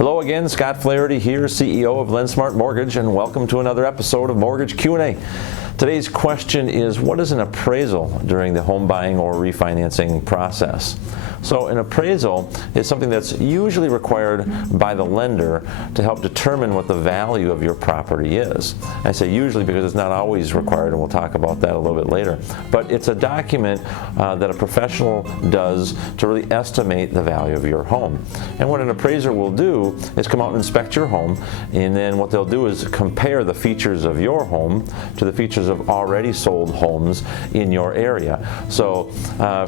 Hello again, Scott Flaherty here, CEO of LendSmart Mortgage, and welcome to another episode of Mortgage Q&A. Today's question is, what is an appraisal during the home buying or refinancing process? So an appraisal is something that's usually required by the lender to help determine what the value of your property is. I say usually because it's not always required, and we'll talk about that a little bit later. But it's a document that a professional does to really estimate the value of your home. And what an appraiser will do is come out and inspect your home, and then what they'll do is compare the features of your home to the features of already sold homes in your area. So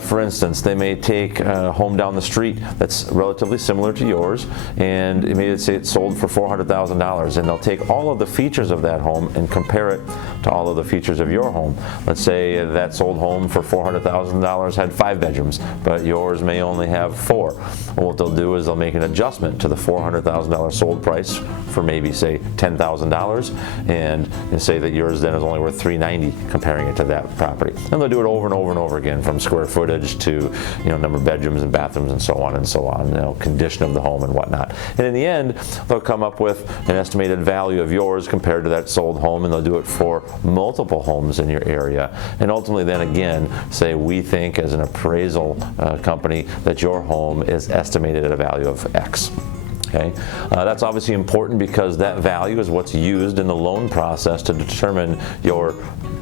for instance, they may take a home down the street that's relatively similar to yours, and it may say it's sold for $400,000, and they'll take all of the features of that home and compare it to all of the features of your home. Let's say that sold home for $400,000 had 5 bedrooms, but yours may only have 4. Well, what they'll do is they'll make an adjustment to the $400,000 sold price for maybe say $10,000, and say that yours then is only worth $390, comparing it to that property. And they'll do it over and over and over again, from square footage to number of bedrooms and bathrooms and so on, condition of the home and whatnot. And in the end, they'll come up with an estimated value of yours compared to that sold home, and they'll do it for multiple homes in your area. And ultimately then again say, we think as an appraisal company that your home is estimated at a value of X. Okay. That's obviously important because that value is what's used in the loan process to determine your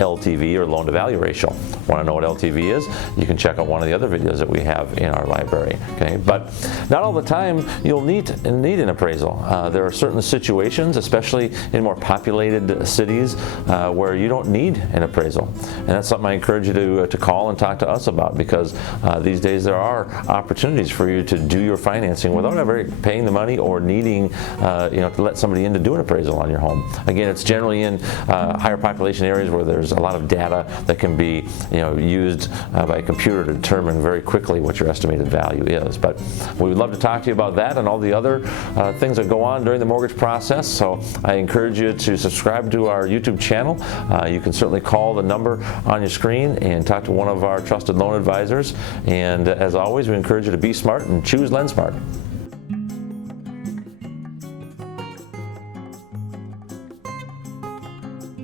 LTV, or loan to value ratio. Want to know what LTV is? You can check out one of the other videos that we have in our library. Okay, but not all the time you'll need an appraisal. There are certain situations, especially in more populated cities, where you don't need an appraisal, and that's something I encourage you to call and talk to us about, because these days there are opportunities for you to do your financing without ever paying the money or needing to let somebody in to do an appraisal on your home. Again, it's generally in higher population areas where there's a lot of data that can be used by a computer to determine very quickly what your estimated value is. But we would love to talk to you about that and all the other things that go on during the mortgage process. So I encourage you to subscribe to our YouTube channel. You can certainly call the number on your screen and talk to one of our trusted loan advisors. And as always, we encourage you to be smart and choose LendSmart.